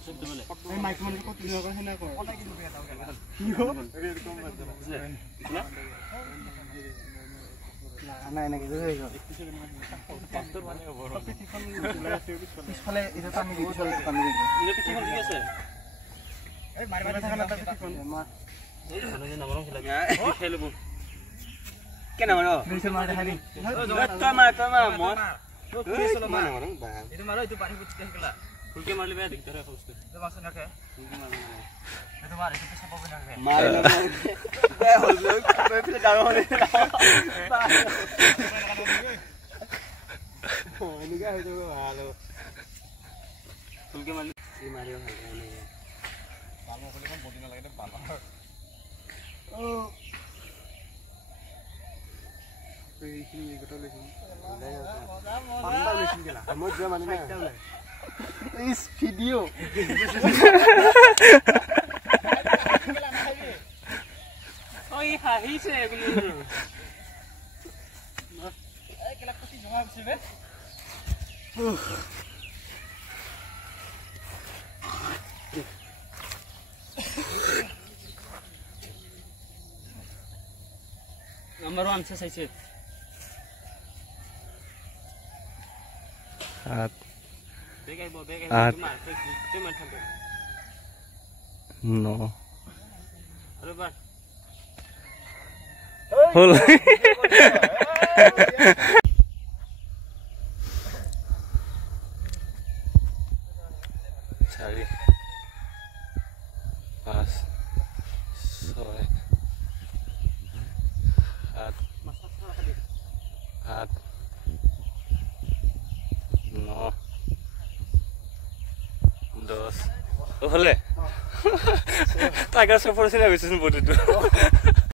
এই মাইক মানে কত দিন আগে না কয় ওটা কিন্তু বেয়া দাও গেল কি হো এরকম বাজে না না না কিছু হই গেল 21 সেকেন্ড পাঁচর মানে বড় পিছন চলে আসে পিছলে এটা তো আমি দেখি চলে আমি দেখি এটা পিছন ঠিক আছে এই মারি মারি থাকা না তো পিছন মা এই ভালো যে নামরং খেলা খেলবো কেন মারো নিচে মার হারি তোমা মর চলো মার নামরং বা এটা মারো এটা পানি পুচতে গেলা ফুলকে মারলে বেয়া দিক ধরে ফসতে তো মাছ না কে ফুলকে মারলে এটা মার এটা সব হবে না মার না বে হলো কবে ফিরে দাঁড়ো হলে ও নিগা হইতো ভালো ফুলকে মারলে এই মারিও ভালো না পালমো হলে কোন বডি না লাগে এটা পালা ও এই কি এটা লেখি বান্দা লেখি গেলা আমার যে মানে না इस वीडियो ओए हाही से गुलु ए केला कुटी जमा छबे नंबर 1 से सही से No. Full. Sorry. Pass. Sorry. At. No. Dos. Oleh. Tak ada sopor sini habis itu.